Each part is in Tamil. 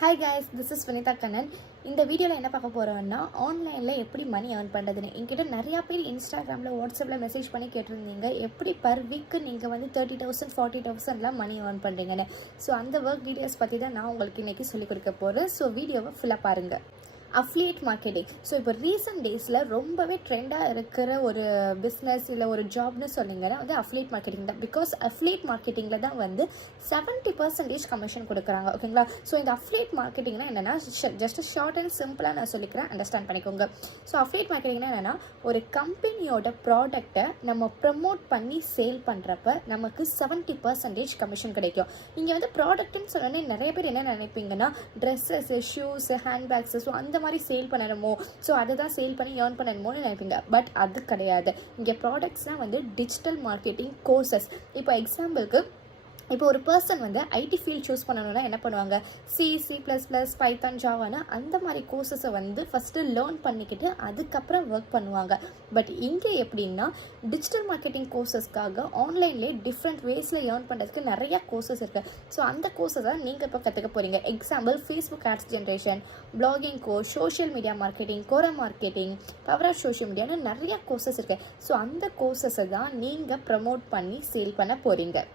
Hi guys, this is Vinitha Kannan. இந்த வீடியோவில் என்ன பார்க்க போகிறோம்னா, ஆன்லைனில் எப்படி மணி ஏர்ன் பண்ணுறதுன்னு. என்கிட்ட நிறையா பேர் இன்ஸ்டாகிராமில், வாட்ஸ்அப்பில் மெசேஜ் பண்ணி கேட்டிருந்தீங்க, எப்படி பர் வீக்கு நீங்கள் வந்து 30,000 40,000லாம் மணி ஏர்ன் பண்ணுறீங்கன்னு. ஸோ அந்த ஒர்க் டீட்டெயில்ஸ் பற்றி தான் நான் உங்களுக்கு இன்றைக்கி சொல்லிக் கொடுக்க போகிறேன். ஸோ வீடியோவை ஃபுல்லாக பாருங்கள். Affiliate marketing. ஸோ இப்போ ரீசெண்ட் டேஸில் ரொம்பவே ட்ரெண்டாக இருக்கிற ஒரு பிஸ்னஸ் இல்லை ஒரு ஜாப்னு சொன்னீங்கன்னா வந்து அஃப்லியேட் மார்க்கெட்டிங் தான். பிகாஸ் அஃப்லியேட் மார்க்கெட்டிங்கில் தான் வந்து 70% கமிஷன் கொடுக்குறாங்க. ஓகேங்களா? ஸோ இந்த அஃப்லியேட் மார்க்கெட்டிங்னா என்னென்னா, ஜஸ்ட் ஷார்ட் அண்ட் சிம்பிளாக நான் சொல்லிக்கிறேன், அண்டர்ஸ்டாண்ட் பண்ணிக்கோங்க. ஸோ அஃப்லியேட் மார்க்கெட்டிங்னா என்னென்னா, ஒரு கம்பெனியோட ப்ராடக்டை நம்ம ப்ரமோட் பண்ணி சேல் பண்ணுறப்ப நமக்கு 70% கமிஷன் கிடைக்கும். இங்கே வந்து ப்ராடக்ட்னு சொன்னோன்னே நிறைய பேர் என்ன நினைப்பீங்கன்னா, ட்ரெஸ்ஸஸ், ஷூஸ், ஹேண்ட்பேக்ஸு, ஸோ அந்த மாதிரி சேல் பண்ணணுமோ, ஸோ அதை தான் சேல் பண்ணி ஏர்ன் பண்ணணுமோன்னு நினைப்பீங்க. பட் அது கிடையாது. இங்கே ப்ராடக்ட்ஸ்னால் வந்து டிஜிட்டல் மார்க்கெட்டிங் கோர்சஸ். இப்போ எக்ஸாம்பிளுக்கு, இப்போ ஒரு பர்சன் வந்து ஐடி ஃபீல்ட் சூஸ் பண்ணணும்னா என்ன பண்ணுவாங்க, C++, பைத்தான், ஜாவானா அந்த மாதிரி கோர்சஸை வந்து ஃபஸ்ட்டு லேர்ன் பண்ணிக்கிட்டு அதுக்கப்புறம் ஒர்க் பண்ணுவாங்க. பட் இங்கே எப்படின்னா, டிஜிட்டல் மார்க்கெட்டிங் கோர்சஸ்க்காக ஆன்லைன்லேயே டிஃப்ரெண்ட் வேஸில் ஏர்ன் பண்ணுறதுக்கு நிறையா கோர்சஸ் இருக்குது. ஸோ அந்த கோர்ஸை தான் நீங்கள் இப்போ கற்றுக்க போகிறீங்க. Example, Facebook ads generation, blogging course, social media marketing, Quora marketing, power of social மீடியான்னு நிறையா கோர்சஸ் இருக்குது. ஸோ அந்த கோர்சஸை தான் நீங்கள் ப்ரமோட் பண்ணி சேல் பண்ண போகிறீங்க.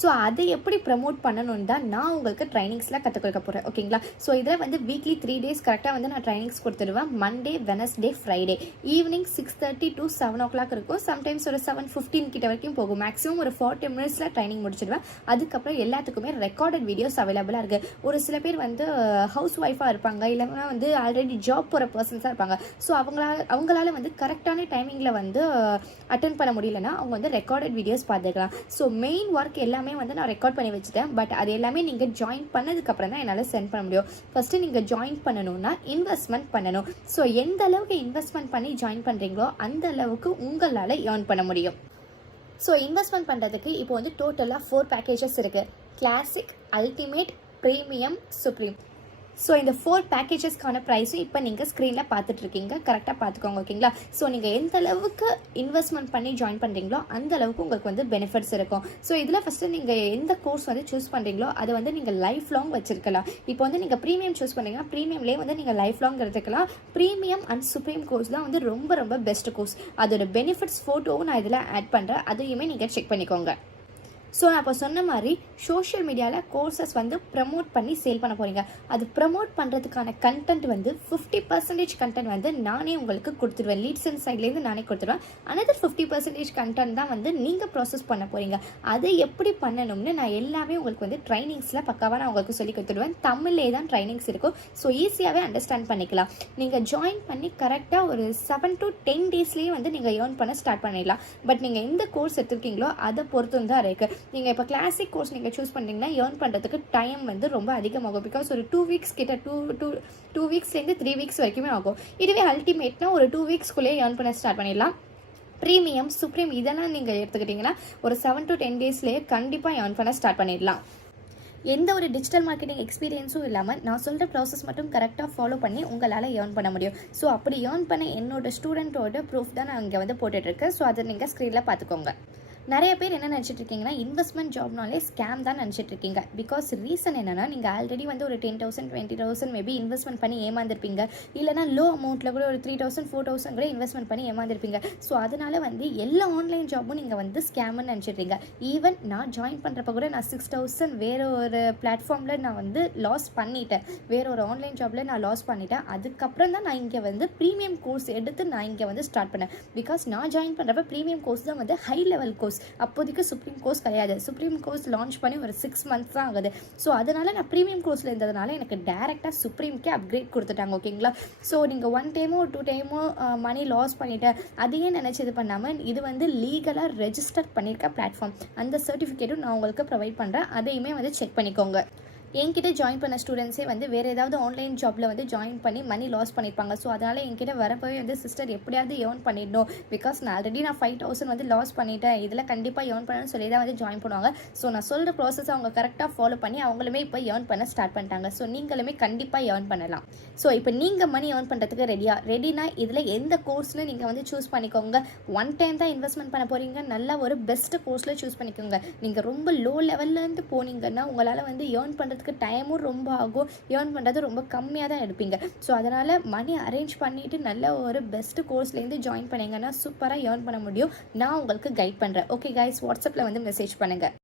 ஸோ அதை எப்படி ப்ரமோட் பண்ணணுன்னு தான் நான் உங்களுக்கு ட்ரைனிங்ஸ்லாம் கற்றுக் கொடுக்க போகிறேன். ஓகேங்களா? ஸோ இதில் வந்து வீக்லி 3 days கரெக்டாக வந்து நான் ட்ரைனிங்ஸ் கொடுத்துடுவேன். Monday, Wednesday, Friday evening 6:30 to 7 o'clock இருக்கும். சம்டைம்ஸ் ஒரு 7:15 கிட்ட வரைக்கும் போகும். மேக்ஸிமம் ஒரு 40 minutes ட்ரைனிங் முடிச்சிடுவேன். அதுக்கப்புறம் எல்லாத்துக்குமே ரெக்கார்டட் வீடியோஸ் அவைலபிளாக இருக்குது. ஒரு சில பேர் வந்து ஹவுஸ் ஒய்ஃபாக இருப்பாங்க, இல்லைன்னா வந்து ஆல்ரெடி ஜாப் போகிற பர்சன்ஸாக இருப்பாங்க. ஸோ அவங்களால வந்து கரெக்டான டைமிங்கில் வந்து அட்டென்ட் பண்ண முடியலன்னா அவங்க வந்து ரெக்கார்டட் வீடியோஸ் பார்த்துக்கலாம். ஸோ மெயின் ஒர்க் எல்லாமே வந்து நான் ரெக்கார்ட் பண்ணி வச்சுட்டேன். பட் அது எல்லாமே நீங்கள் ஜாயின் பண்ணதுக்கப்புறம் தான் என்னால் சென்ட் பண்ண முடியும். ஃபஸ்ட்டு நீங்கள் ஜாயின் பண்ணணும்னா இன்வெஸ்ட்மெண்ட் பண்ணணும். ஸோ எந்த அளவுக்கு இன்வெஸ்ட்மெண்ட் பண்ணி ஜாயின் பண்ணுறீங்களோ அந்த அளவுக்கு உங்களால் ஏர்ன் பண்ண முடியும். ஸோ இன்வெஸ்ட்மெண்ட் பண்ணுறதுக்கு இப்போ வந்து டோட்டலாக 4 பேக்கேஜஸ் இருக்குது. Classic, ultimate, premium, supreme. So இந்த 4 பேக்கேஜஸ்க்கான ப்ரைஸும் இப்போ நீங்கள் ஸ்க்ரீனில் பார்த்துட்ருக்கீங்க. கரெக்டாக பார்த்துக்கோங்க. ஓகேங்களா? ஸோ நீங்கள் எந்த அளவுக்கு இன்வெஸ்ட்மெண்ட் பண்ணி ஜாயின் பண்ணுறீங்களோ அந்த அளவுக்கு உங்களுக்கு வந்து பெனிஃபிட்ஸ் இருக்கும். ஸோ இதில் ஃபஸ்ட்டு நீங்கள் எந்த கோர்ஸ் வந்து சூஸ் பண்ணுறீங்களோ அதை வந்து நீங்கள் லைஃப் லாங் வச்சுருக்கலாம். இப்போ வந்து நீங்கள் ப்ரீமியம் சூஸ் பண்ணுறீங்கன்னா ப்ரீமியம்லேயே வந்து நீங்கள் லைஃப் லாங் எடுத்துக்கலாம். ப்ரீமியம் அண்ட் சுப்ரீம் கோர்ஸ் தான் வந்து ரொம்ப ரொம்ப பெஸ்ட் கோர்ஸ். அதோட பெனிஃபிட்ஸ் ஃபோட்டோவும் நான் இதில் ஆட் பண்ணுறேன். அதையுமே நீங்கள் செக் பண்ணிக்கோங்க. ஸோ நான் இப்போ சொன்ன மாதிரி சோஷியல் மீடியாவில் கோர்சஸ் வந்து ப்ரமோட் பண்ணி சேல் பண்ண போகிறீங்க. அது ப்ரமோட் பண்ணுறதுக்கான கண்டென்ட் வந்து 50% கண்டென்ட் வந்து நானே உங்களுக்கு கொடுத்துருவேன். லீட்ஸ் அண்ட் சைட்லேருந்து நானே கொடுத்துருவேன். அனதர் 50% கண்டென்ட் தான் வந்து நீங்கள் ப்ராசஸ் பண்ண போகிறீங்க. அதை எப்படி பண்ணணும்னு நான் எல்லாமே உங்களுக்கு வந்து ட்ரைனிங்ஸில் பக்காவாக நான் உங்களுக்கு சொல்லி கொடுத்துடுவேன். தமிழ்லே தான் ட்ரைனிங்ஸ் இருக்கும். ஸோ ஈஸியாகவே அண்டர்ஸ்டாண்ட் பண்ணிக்கலாம். நீங்கள் ஜாயின் பண்ணி கரெக்டாக ஒரு 7 to 10 daysலேயே வந்து நீங்கள் ஏர்ன் பண்ண ஸ்டார்ட் பண்ணிடலாம். பட் நீங்கள் எந்த கோர்ஸ் எடுத்துருக்கீங்களோ அதை பொறுத்து தான் இருக்குது. நீங்கள் இப்போ கிளாசிக் கோர்ஸ் நீங்கள் சூஸ் பண்ணிங்கன்னா ஏர்ன் பண்ணுறதுக்கு டைம் வந்து ரொம்ப அதிகமாகும். பிகாஸ் ஒரு 2 weeks கிட்ட 2 weeksலேருந்து 3 weeks வரைக்குமே ஆகும். இதுவே அல்டிமேட்னா ஒரு 2 weeksக்குள்ளேயே ஏர்ன் பண்ண ஸ்டார்ட் பண்ணிடலாம். ப்ரீமியம், சுப்ரீம் இதெல்லாம் நீங்கள் எடுத்துக்கிட்டிங்கன்னா ஒரு 7 to 10 daysலேயே கண்டிப்பாக ஏர்ன் பண்ண ஸ்டார்ட் பண்ணிடலாம். எந்த ஒரு டிஜிட்டல் மார்க்கெட்டிங் எக்ஸ்பீரியன்ஸும் இல்லாமல் நான் சொல்கிற ப்ராசஸ் மட்டும் கரெக்டாக ஃபாலோ பண்ணி உங்களால் ஏர்ன் பண்ண முடியும். ஸோ அப்படி ஏர்ன் பண்ண என்னோட ஸ்டூடெண்ட்டோட ப்ரூஃப் தான் நான் இங்கே வந்து போட்டுட்ருக்கேன். ஸோ அதை நீங்கள் ஸ்க்ரீனில் பார்த்துக்கோங்க. நிறைய பேர் என்ன நினச்சிட்டு இருக்கீங்கன்னா, இன்வெஸ்ட்மெண்ட் ஜாப்னாலே ஸ்கேம் தான் நினச்சிட்டு இருக்கீங்க. பிகாஸ் ரீசன் என்னென்னா, நீங்கள் ஆல்ரெடி வந்து ஒரு 10,000 20,000 மேபி இன்வெஸ்ட்மெண்ட் பண்ணி ஏமாந்துருப்பீங்க. இல்லைனா லோ அமௌண்ட்டில் கூட ஒரு 3,000 4,000 கூட இன்வெஸ்ட்மெண்ட் பண்ணி ஏமாந்துருப்பீங்க. ஸோ அதனால் வந்து எல்லா ஆன்லைன் ஜாப்பும் நீங்கள் வந்து ஸ்கேம்னு நினச்சிட்றீங்க. ஈவன் நான் ஜாயின் பண்ணுறப்ப கூட நான் 6,000 வேறு ஒரு பிளாட்ஃபார்மில் நான் வந்து லாஸ் பண்ணிட்டேன். வேறு ஒரு ஆன்லைன் ஜாப்பில் நான் லாஸ் பண்ணிட்டேன். அதுக்கப்புறம் தான் நான் இங்கே வந்து ப்ரீமியம் கோர்ஸ் எடுத்து நான் இங்கே வந்து ஸ்டார்ட் பண்ணேன். பிகாஸ் நான் ஜாயின் பண்ணுறப்ப ப்ரீமியம் கோர்ஸ் தான் வந்து ஹை லெவல் கோர்ஸ். அப்போதைக்கு சுப்ரீம் கோர்ஸ் கிடையாது. சுப்ரீம் கோர்ஸ் லான்ச் பண்ணி ஒரு 6 months தான் ஆகுது. ஸோ அதனால் நான் ப்ரீமியம் கோர்ஸில் இருந்ததுனால எனக்கு டேரெக்டாக சுப்ரீம்க்கே அப்கிரேட் கொடுத்துட்டாங்க. ஓகேங்களா? ஸோ நீங்கள் 1 time 2 time மணி லாஸ் பண்ணிவிட்டேன் அதையே நினச்சி இது பண்ணாமல், இது வந்து லீகலாக ரெஜிஸ்டர் பண்ணியிருக்க பிளாட்ஃபார்ம். அந்த சர்டிஃபிகேட்டும் நான் உங்களுக்கு ப்ரொவைட் பண்ணுறேன். அதையுமே வந்து செக் பண்ணிக்கோங்க. என்கிட்ட ஜாயின் பண்ண ஸ்டூடெண்ட்ஸே வந்து வேறு ஏதாவது ஆன்லைன் ஜாப்பில் வந்து ஜாயின் பண்ணி மணி லாஸ் பண்ணியிருப்பாங்க. ஸோ அதனால் என்கிட்ட வரப்போவே வந்து சிஸ்டர் எப்படியாவது ஏர்ன் பண்ணிடணும், பிகாஸ் நான் ஆல்ரெடி 5,000 வந்து லாஸ் பண்ணிட்டேன், இதில் கண்டிப்பாக ஏர்ன் பண்ணணும்னு சொல்லி தான் வந்து ஜாயின் பண்ணுவாங்க. ஸோ நான் சொல்கிற ப்ராசஸ் அவங்க கரெக்டாக ஃபாலோ பண்ணி அவங்களுமே இப்போ ஏர்ன் பண்ண ஸ்டார்ட் பண்ணிட்டாங்க. ஸோ நீங்களுமே கண்டிப்பாக ஏர்ன் பண்ணலாம். ஸோ இப்போ நீங்கள் மணி ஏர்ன் பண்ணுறதுக்கு ரெடினா இதில் எந்த கோர்ஸ்னு நீங்கள் வந்து சூஸ் பண்ணிக்கோங்க. 1 time தான் இன்வெஸ்ட்மெண்ட் பண்ண போகிறீங்க. நல்ல ஒரு பெஸ்ட் கோர்ஸில் சூஸ் பண்ணிக்கோங்க. நீங்கள் ரொம்ப லோ லெவல்லேருந்து போனீங்கன்னா உங்களால் வந்து ஏர்ன் பண்ணுறது பண்ணுறதுக்கு டைமும் ரொம்ப ஆகும், ஏர்ன் பண்ணுறது ரொம்ப கம்மியாக தான் எடுப்பீங்க. ஸோ அதனால் மணி அரேஞ்ச் பண்ணிவிட்டு நல்ல ஒரு பெஸ்ட்டு கோர்ஸ்லேருந்து ஜாயின் பண்ணிங்கன்னா சூப்பராக ஏர்ன் பண்ண முடியும். நான் உங்களுக்கு கைட் பண்ணுறேன். ஓகே கைஸ், வாட்ஸ்அப்பில் வந்து மெசேஜ் பண்ணுங்கள்.